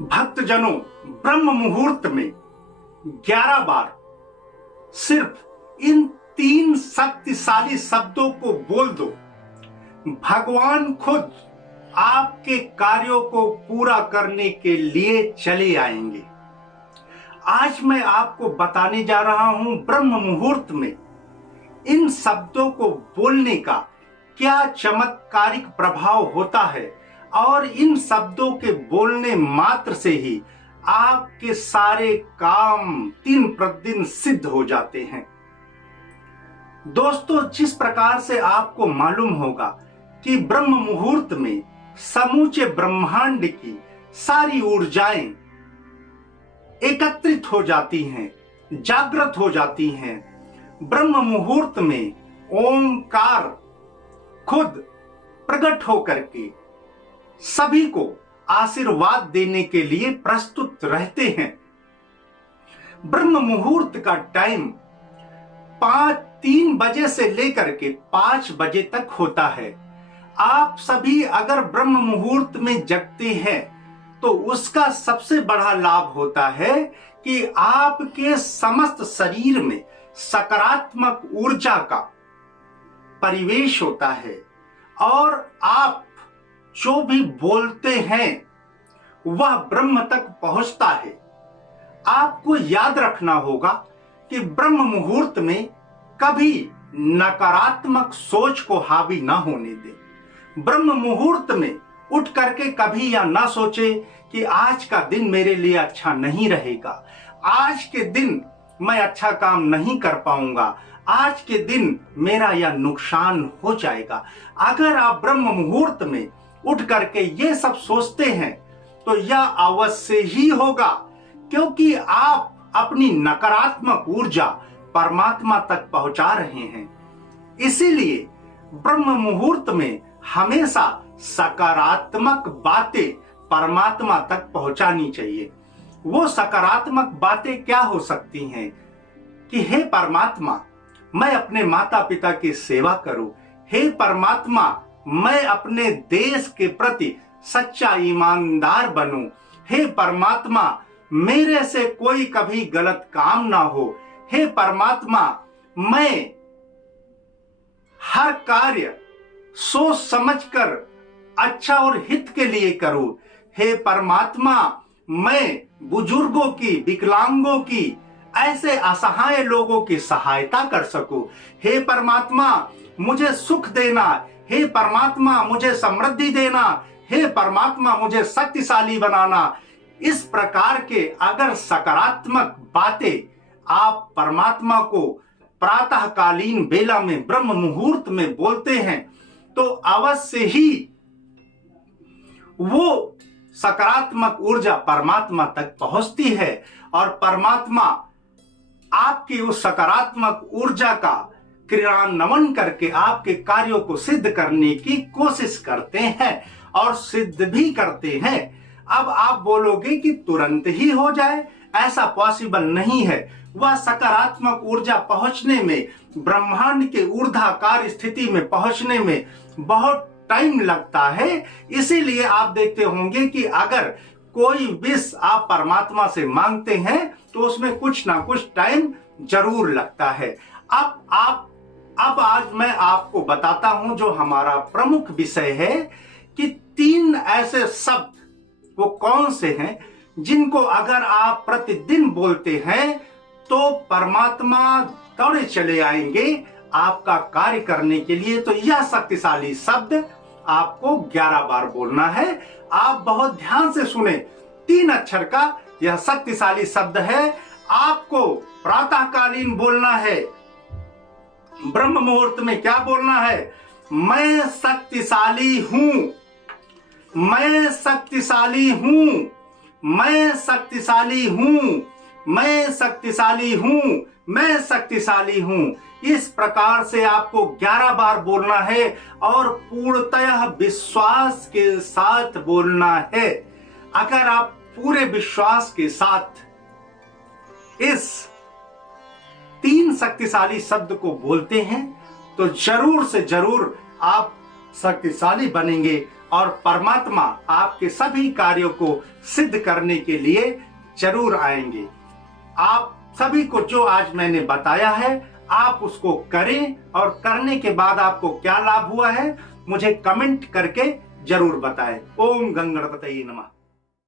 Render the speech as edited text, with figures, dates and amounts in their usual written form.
भक्तजनों, ब्रह्म मुहूर्त में 11 बार सिर्फ इन 3 शक्तिशाली शब्दों को बोल दो। भगवान खुद आपके कार्यों को पूरा करने के लिए चले आएंगे। आज मैं आपको बताने जा रहा हूं ब्रह्म मुहूर्त में इन शब्दों को बोलने का क्या चमत्कारिक प्रभाव होता है और इन शब्दों के बोलने मात्र से ही आपके सारे काम दिन प्रतिदिन सिद्ध हो जाते हैं। दोस्तों, जिस प्रकार से आपको मालूम होगा कि ब्रह्म मुहूर्त में समूचे ब्रह्मांड की सारी ऊर्जाएं एकत्रित हो जाती हैं, जागृत हो जाती हैं। ब्रह्म मुहूर्त में ओंकार खुद प्रकट होकर के सभी को आशीर्वाद देने के लिए प्रस्तुत रहते हैं। ब्रह्म मुहूर्त का टाइम 3 बजे से लेकर के 5 बजे तक होता है। आप सभी अगर ब्रह्म मुहूर्त में जगते हैं तो उसका सबसे बड़ा लाभ होता है कि आपके समस्त शरीर में सकारात्मक ऊर्जा का परिवेश होता है और आप जो भी बोलते हैं वह ब्रह्म तक पहुंचता है। आपको याद रखना होगा कि ब्रह्म मुहूर्त में कभी नकारात्मक सोच को हावी ना होने दें। ब्रह्म मुहूर्त में उठ करके कभी यह ना सोचे कि आज का दिन मेरे लिए अच्छा नहीं रहेगा, आज के दिन मैं अच्छा काम नहीं कर पाऊंगा, आज के दिन मेरा यह नुकसान हो जाएगा। अगर आप ब्रह्म मुहूर्त में उठ करके ये सब सोचते हैं तो यह अवश्य ही होगा, क्योंकि आप अपनी नकारात्मक ऊर्जा परमात्मा तक पहुंचा रहे हैं। इसीलिए ब्रह्म मुहूर्त में हमेशा सकारात्मक बातें परमात्मा तक पहुंचानी चाहिए। वो सकारात्मक बातें क्या हो सकती हैं कि हे परमात्मा, मैं अपने माता पिता की सेवा करूं, हे परमात्मा, मैं अपने देश के प्रति सच्चा ईमानदार बनूं, हे परमात्मा, मेरे से कोई कभी गलत काम ना हो, हे परमात्मा, मैं हर कार्य सोच समझकर अच्छा और हित के लिए करूं, हे परमात्मा, मैं बुजुर्गों की, विकलांगों की, ऐसे असहाय लोगों की सहायता कर सकूं, हे परमात्मा, मुझे सुख देना, हे परमात्मा, मुझे समृद्धि देना, हे परमात्मा, मुझे शक्तिशाली बनाना। इस प्रकार के अगर सकारात्मक बातें आप परमात्मा को प्रातःकालीन बेला में ब्रह्म मुहूर्त में बोलते हैं तो अवश्य ही वो सकारात्मक ऊर्जा परमात्मा तक पहुंचती है और परमात्मा आपकी उस सकारात्मक ऊर्जा का क्रियान्वयन करके आपके कार्यों को सिद्ध करने की कोशिश करते हैं और सिद्ध भी करते हैं। अब आप बोलोगे कि तुरंत ही हो जाए, ऐसा पॉसिबल नहीं है। वह सकारात्मक ऊर्जा पहुंचने में, ब्रह्मांड के ऊर्ध्वाकार स्थिति में पहुंचने में बहुत टाइम लगता है। इसीलिए आप देखते होंगे कि अगर कोई विश आप परमात्मा से मांगते हैं तो उसमें कुछ ना कुछ टाइम जरूर लगता है। अब आज मैं आपको बताता हूं जो हमारा प्रमुख विषय है कि 3 ऐसे शब्द वो कौन से हैं जिनको अगर आप प्रतिदिन बोलते हैं तो परमात्मा दौड़े चले आएंगे आपका कार्य करने के लिए। तो यह शक्तिशाली शब्द आपको 11 बार बोलना है। आप बहुत ध्यान से सुने। 3 अक्षर का यह शक्तिशाली शब्द है। आपको प्रातःकालीन बोलना है। ब्रह्म मुहूर्त में क्या बोलना है? मैं शक्तिशाली हूं, मैं शक्तिशाली हूं, मैं शक्तिशाली हूं, मैं शक्तिशाली हूं, मैं शक्तिशाली हूं। इस प्रकार से आपको 11 बार बोलना है और पूर्णतः विश्वास के साथ बोलना है। अगर आप पूरे विश्वास के साथ इस 3 शक्तिशाली शब्द को बोलते हैं तो जरूर से जरूर आप शक्तिशाली बनेंगे और परमात्मा आपके सभी कार्यों को सिद्ध करने के लिए जरूर आएंगे। आप सभी को जो आज मैंने बताया है आप उसको करें और करने के बाद आपको क्या लाभ हुआ है मुझे कमेंट करके जरूर बताएं। ओम गंगणपतये नमः।